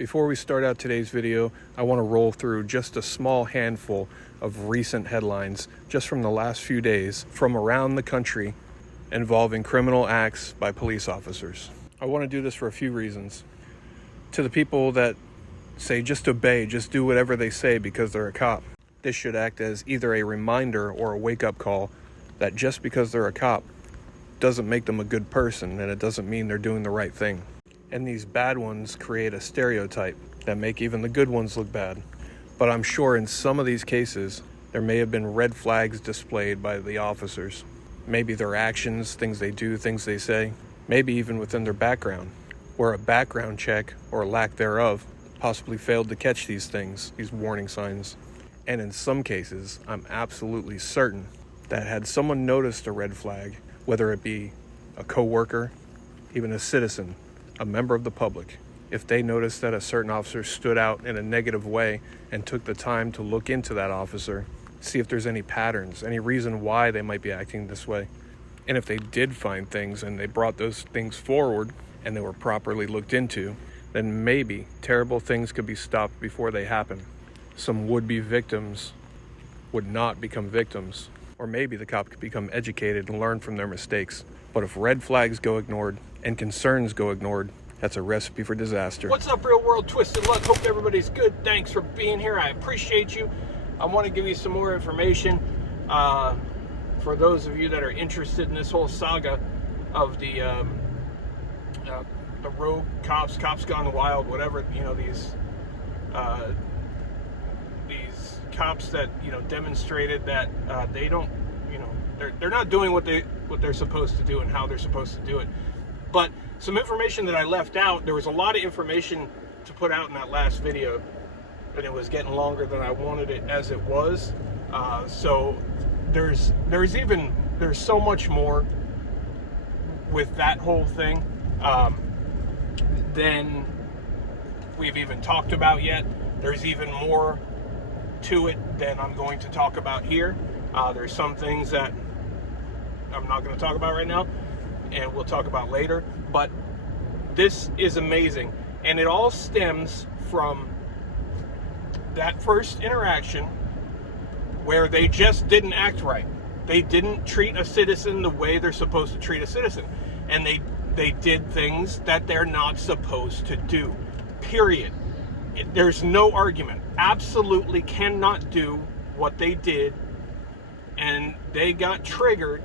Before we start out today's video, I want to roll through just a small handful of recent headlines just from the last few days from around the country involving criminal acts by police officers. I want to do this for a few reasons. To the people that say just obey, just do whatever they say because they're a cop, this should act as either a reminder or a wake-up call that just because they're a cop doesn't make them a good person, and it doesn't mean they're doing the right thing. And these bad ones create a stereotype that make even the good ones look bad. But I'm sure in some of these cases, there may have been red flags displayed by the officers. Maybe their actions, things they do, things they say, maybe even within their background, where a background check or lack thereof possibly failed to catch these things, these warning signs. And in some cases, I'm absolutely certain that had someone noticed a red flag, whether it be a coworker, even a citizen, a member of the public, if they noticed that a certain officer stood out in a negative way and took the time to look into that officer, see if there's any patterns, any reason why they might be acting this way. And if they did find things and they brought those things forward and they were properly looked into, then maybe terrible things could be stopped before they happen. Some would-be victims would not become victims, or maybe the cop could become educated and learn from their mistakes. But if red flags go ignored and concerns go ignored, that's a recipe for disaster. What's up, real world twisted luck? Hope everybody's good. Thanks for being here. I appreciate you. I want to give you some more information for those of you that are interested in this whole saga of the rogue cops gone wild, whatever, these cops that demonstrated that they don't, they're not doing what they're supposed to do and how they're supposed to do it. But some information that I left out, there was a lot of information to put out in that last video, and it was getting longer than I wanted it as it was. So there's so much more with that whole thing than we've even talked about yet. There's even more to it than I'm going to talk about here. There's some things that I'm not going to talk about right now, and we'll talk about later. But this is amazing, and it all stems from that first interaction where they just didn't act right. They didn't treat a citizen the way they're supposed to treat a citizen, and they did things that they're not supposed to do, period. There's no argument. Absolutely cannot do what they did, and they got triggered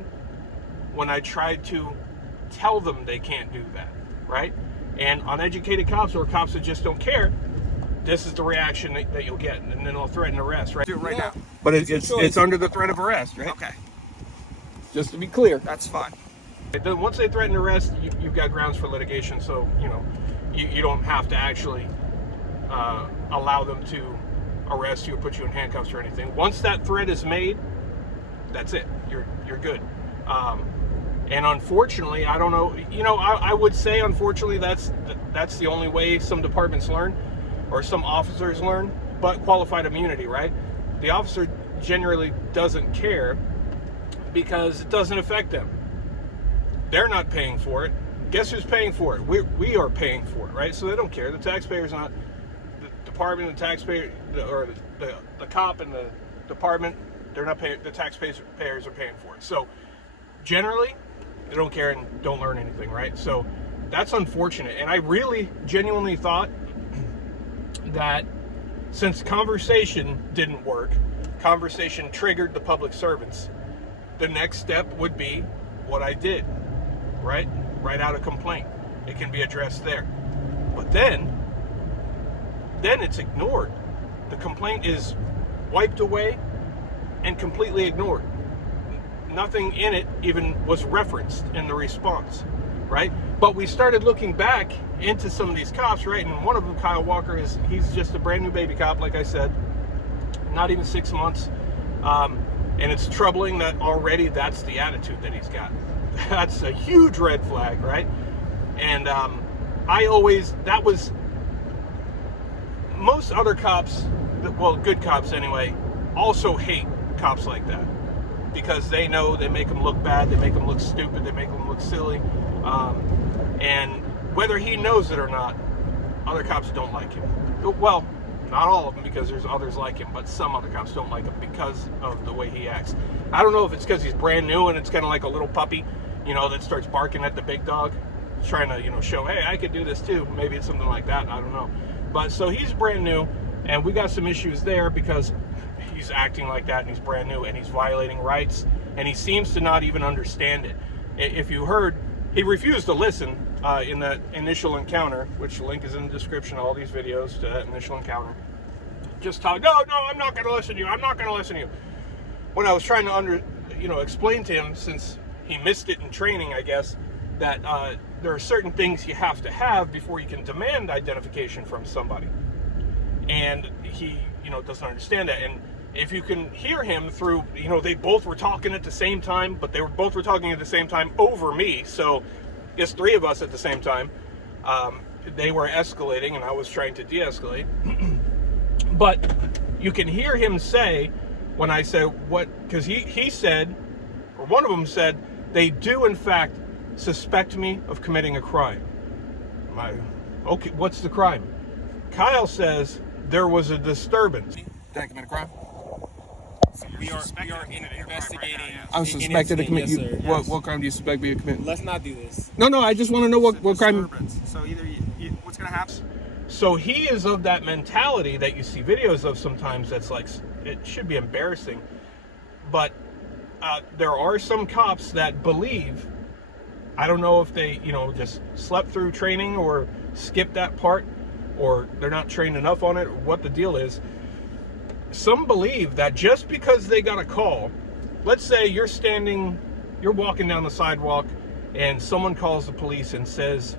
when I tried to tell them they can't do that, right? And uneducated cops or cops that just don't care, this is the reaction that you'll get, and then they'll threaten arrest, right? Do it right now. But it's under the threat of arrest, right? Okay, Just to be clear. that's fine. Then once they threaten arrest, you've got grounds for litigation, so you don't have to actually allow them to arrest you or put you in handcuffs or anything. Once that threat is made, that's it. You're good. And unfortunately, I don't know. I would say unfortunately that's the only way some departments learn, or some officers learn. But qualified immunity, right? The officer generally doesn't care because it doesn't affect them. They're not paying for it. Guess who's paying for it? We are paying for it, right? So they don't care. The taxpayer's not. The department, the taxpayer, or the cop and the department, they're not paying. The taxpayers are paying for it. So generally, they don't care and don't learn anything, right? So that's unfortunate. And I really genuinely thought that since conversation didn't work, conversation triggered the public servants, the next step would be what I did, right? Write out a complaint. It can be addressed there. But then it's ignored. The complaint is wiped away and completely ignored. Nothing in it even was referenced in the response, right? But we started looking back into some of these cops, right? And one of them, Kyle Walker, he's just a brand new baby cop, like I said, not even 6 months. And it's troubling that already that's the attitude that he's got. That's a huge red flag, right? And that was, most other cops, well, good cops anyway, also hate cops like that. Because they know they make them look bad, they make them look stupid, they make them look silly. And whether he knows it or not, other cops don't like him. Well, not all of them, because there's others like him, but some other cops don't like him because of the way he acts. I don't know if it's because he's brand new and it's kind of like a little puppy, that starts barking at the big dog, trying to, show, hey, I could do this too. Maybe it's something like that. I don't know. But so he's brand new, and we got some issues there because he's acting like that and he's brand new and he's violating rights, and he seems to not even understand it. If you heard, he refused to listen in that initial encounter, which link is in the description of all these videos to that initial encounter. Just talk, no, I'm not going to listen to you. I'm not going to listen to you. When I was trying to explain to him, since he missed it in training, I guess, that there are certain things you have to have before you can demand identification from somebody. And he, doesn't understand that. And if you can hear him through, they both were talking at the same time, but they both were talking at the same time over me. So it's three of us at the same time. They were escalating and I was trying to de-escalate. But you can hear him say, when I said what, because he said, or one of them said, they do in fact suspect me of committing a crime. Okay, what's the crime? Kyle says there was a disturbance. Did I commit a crime? We are investigating. I'm suspected of committing. Yes, What crime do you suspect me of committing? Let's not do this. No. I just want to know what crime. So either what's gonna happen? So he is of that mentality that you see videos of sometimes. That's like, it should be embarrassing, but there are some cops that believe. I don't know if they, just slept through training or skipped that part, or they're not trained enough on it, or what the deal is. Some believe that just because they got a call, let's say you're walking down the sidewalk and someone calls the police and says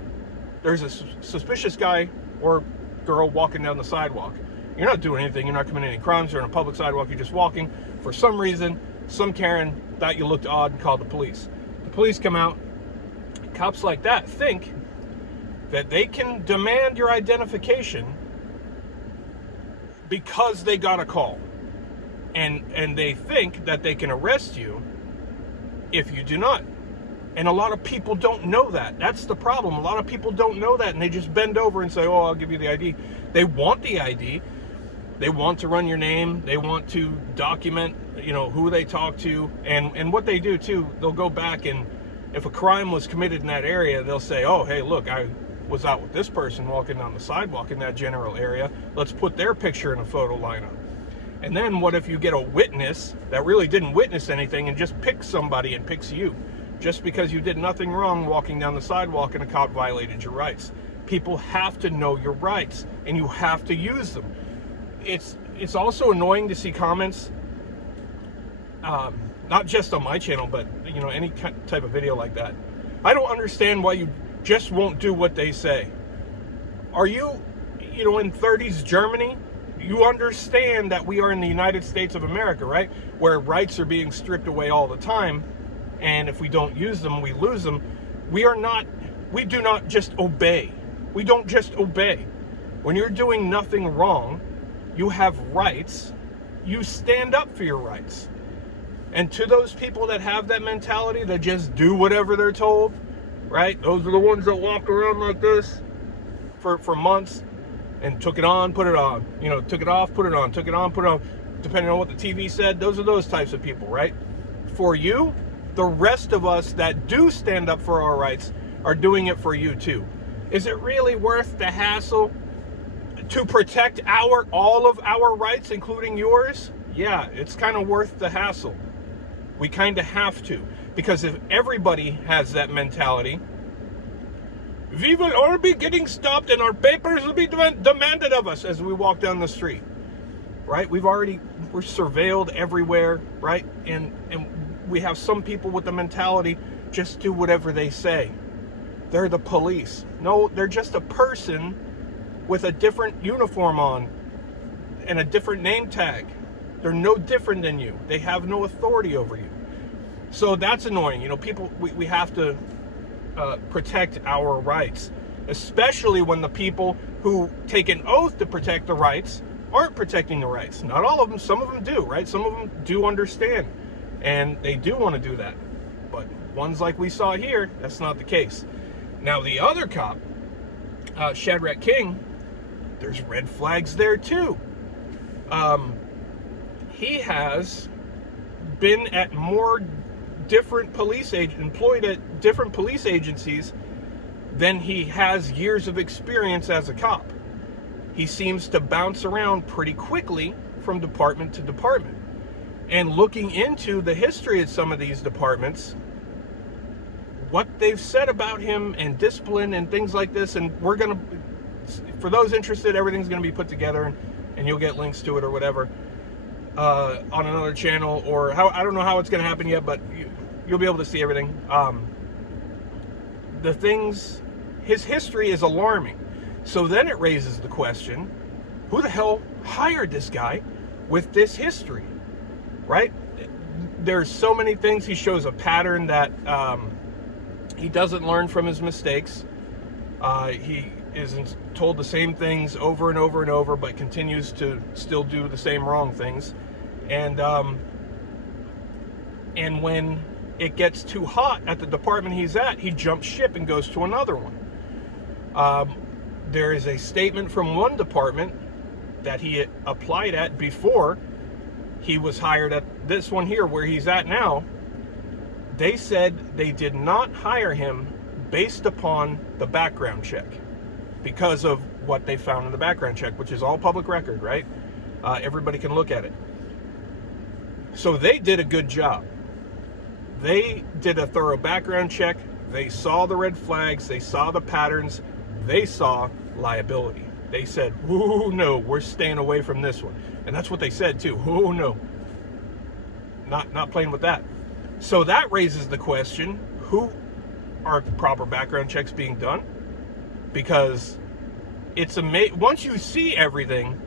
there's a suspicious guy or girl walking down the sidewalk. You're not doing anything. You're not committing any crimes. You're on a public sidewalk. You're just walking. For some reason, some Karen thought you looked odd and called the police. The police come out. Cops like that think that they can demand your identification because they got a call, and they think that they can arrest you if you do not. And a lot of people don't know that. That's the problem. A lot of people don't know that, and they just bend over and say, oh, I'll give you the ID. They want the ID. They want to run your name. They want to document, who they talk to, and what they do too. They'll go back, and if a crime was committed in that area, they'll say, oh, hey, look, I was out with this person walking down the sidewalk in that general area. Let's put their picture in a photo lineup. And then what if you get a witness that really didn't witness anything and just picks somebody and picks you just because you did nothing wrong walking down the sidewalk and a cop violated your rights? People have to know your rights, and you have to use them. It's also annoying to see comments, not just on my channel, but any type of video like that. I don't understand why you just won't do what they say. Are you, in 30s Germany? You understand that we are in the United States of America, right? Where rights are being stripped away all the time, and if we don't use them, we lose them. We do not just obey. We don't just obey. When you're doing nothing wrong, you have rights. You stand up for your rights. And to those people that have that mentality, that just do whatever they're told, right? Those are the ones that walked around like this for months and took it on, put it on. Took it off, put it on, took it on, put it on. Depending on what the TV said, those are those types of people, right? For you, the rest of us that do stand up for our rights are doing it for you too. Is it really worth the hassle to protect all of our rights, including yours? Yeah, it's kind of worth the hassle. We kind of have to, because if everybody has that mentality, we will all be getting stopped and our papers will be demanded of us as we walk down the street, right? We're surveilled everywhere, right? And we have some people with the mentality, just do whatever they say. They're the police. No, they're just a person with a different uniform on and a different name tag. They're no different than you. They have no authority over you. So that's annoying. People, we have to protect our rights, especially when the people who take an oath to protect the rights aren't protecting the rights. Not all of them. Some of them do, right? Some of them do understand, and they do want to do that. But ones like we saw here, that's not the case. Now, the other cop, Shadrach King, there's red flags there too. He has been at more different employed at different police agencies than he has years of experience as a cop. He seems to bounce around pretty quickly from department to department. And looking into the history of some of these departments, what they've said about him and discipline and things like this, and we're going to, for those interested, everything's going to be put together, and you'll get links to it or whatever on another channel, or I don't know how it's going to happen yet, but you'll be able to see everything. His history is alarming. So then it raises the question, who the hell hired this guy with this history, right? There's so many things. He shows a pattern that he doesn't learn from his mistakes. He is told the same things over and over and over, but continues to still do the same wrong things. And when it gets too hot at the department he's at, he jumps ship and goes to another one. There is a statement from one department that he applied at before he was hired at this one here where he's at now. They said they did not hire him based upon the background check because of what they found in the background check, which is all public record, right? Everybody can look at it. So they did a good job. They did a thorough background check. They saw the red flags. They saw the patterns. They saw liability. They said, "Ooh, no, we're staying away from this one." And that's what they said too. "Ooh, no, not playing with that." So that raises the question: who are proper background checks being done? Because it's once you see everything,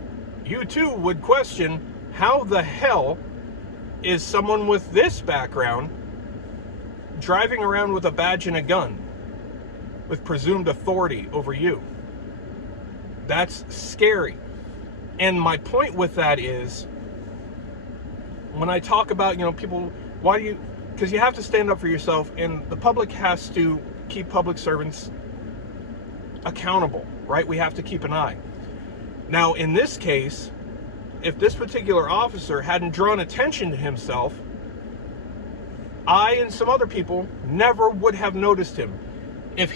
you too would question, how the hell is someone with this background driving around with a badge and a gun with presumed authority over you? That's scary. And my point with that is, when I talk about, people, because you have to stand up for yourself, and the public has to keep public servants accountable, right? We have to keep an eye. Now, in this case, if this particular officer hadn't drawn attention to himself, I and some other people never would have noticed him. If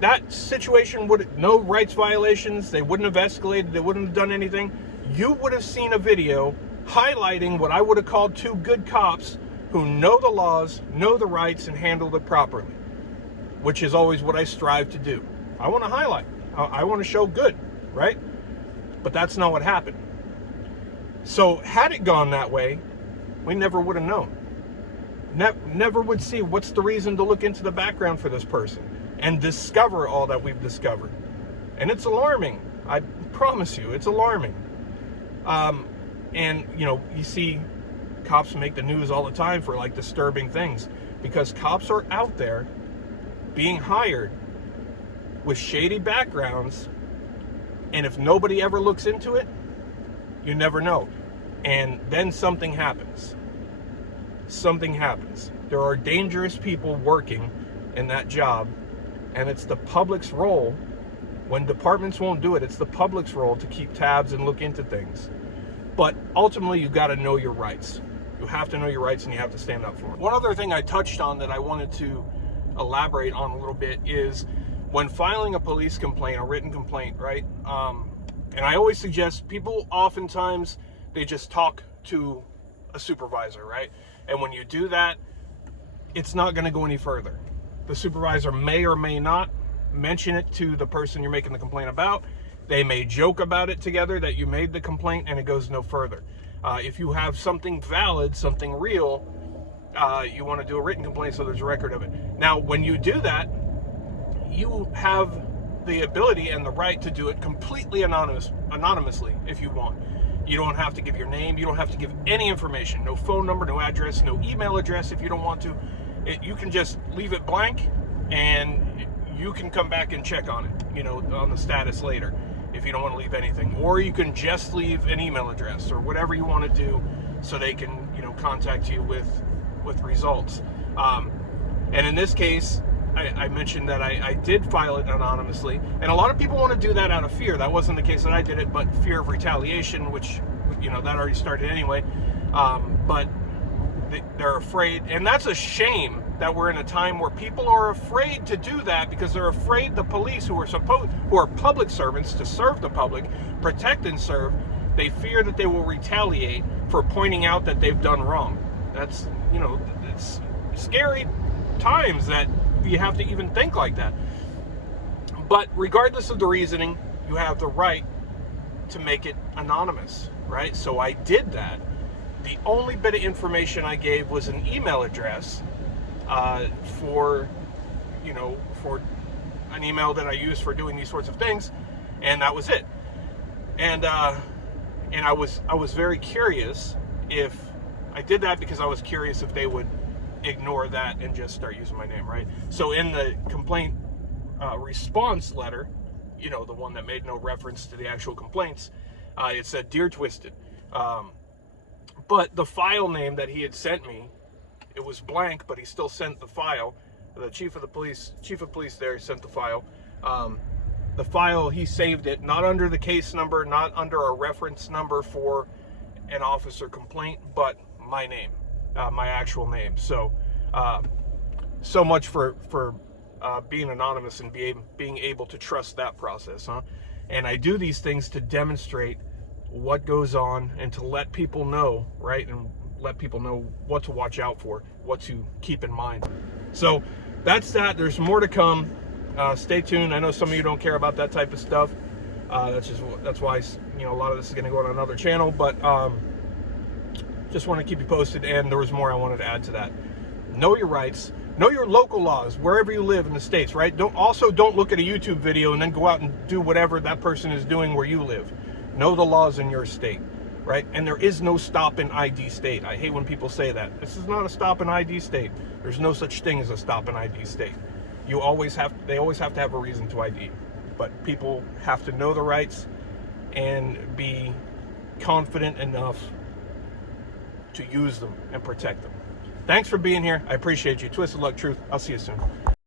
that situation no rights violations, they wouldn't have escalated, they wouldn't have done anything, you would have seen a video highlighting what I would have called two good cops who know the laws, know the rights, and handle it properly, which is always what I strive to do. I want to highlight. I want to show good, right? But that's not what happened. So had it gone that way, we never would have known. Never would see what's the reason to look into the background for this person and discover all that we've discovered. And it's alarming. I promise you, it's alarming. And you see cops make the news all the time for like disturbing things, because cops are out there being hired with shady backgrounds, and if nobody ever looks into it, you never know. And then something happens. Something happens. There are dangerous people working in that job, and it's the public's role. When departments won't do it, it's the public's role to keep tabs and look into things. But ultimately, you got to know your rights. You have to know your rights, and you have to stand up for them. One other thing I touched on that I wanted to elaborate on a little bit is when filing a police complaint, a written complaint, right? And I always suggest people, oftentimes, they just talk to a supervisor, right? And when you do that, it's not going to go any further. The supervisor may or may not mention it to the person you're making the complaint about. They may joke about it together that you made the complaint, and it goes no further. If you have something valid, something real, you want to do a written complaint so there's a record of it. Now, when you do that, you have the ability and the right to do it completely anonymously if you want. You don't have to give your name. You don't have to give any information. No phone number, no address, no email address if you don't want to. You can just leave it blank, and you can come back and check on it, on the status later if you don't want to leave anything. Or you can just leave an email address or whatever you want to do so they can, contact you with results. And in this case, I mentioned that I did file it anonymously, and a lot of people want to do that out of fear. That wasn't the case that I did it, but fear of retaliation, which, you know, that already started anyway. But they're afraid, and that's a shame that we're in a time where people are afraid to do that because they're afraid the police, who are public servants to serve the public, protect and serve, they fear that they will retaliate for pointing out that they've done wrong. That's, you know, it's scary times that you have to even think like that. But regardless of the reasoning, you have the right to make it anonymous, right? So I did that. The only bit of information I gave was an email address for an email that I use for doing these sorts of things, and that was it. And I was very curious if I did that because I was curious if they would ignore that and just start using my name, right? So in the complaint response letter, you know, the one that made no reference to the actual complaints, it said Dear Twisted. But the file name that he had sent me, it was blank, but he still sent the file. The chief of police there sent the file. The file, he saved it, not under the case number, not under a reference number for an officer complaint, but my name, my actual name. So, so much for being anonymous and being able to trust that process, huh? And I do these things to demonstrate what goes on and to let people know, right? And let people know what to watch out for, what to keep in mind. So that's that. There's more to come. Stay tuned. I know some of you don't care about that type of stuff. That's why, you know, a lot of this is going to go on another channel, but just want to keep you posted. And there was more I wanted to add to that. Know your rights. Know your local laws wherever you live in the states, right? Don't look at a YouTube video and then go out and do whatever that person is doing where you live. Know the laws in your state, right? And there is no stop and ID state. I hate when people say that. This is not a stop and ID state. There's no such thing as a stop and ID state. They always have to have a reason to ID. But people have to know the rights and be confident enough to use them and protect them. Thanks for being here. I appreciate you. Twisted Luck Truth. I'll see you soon.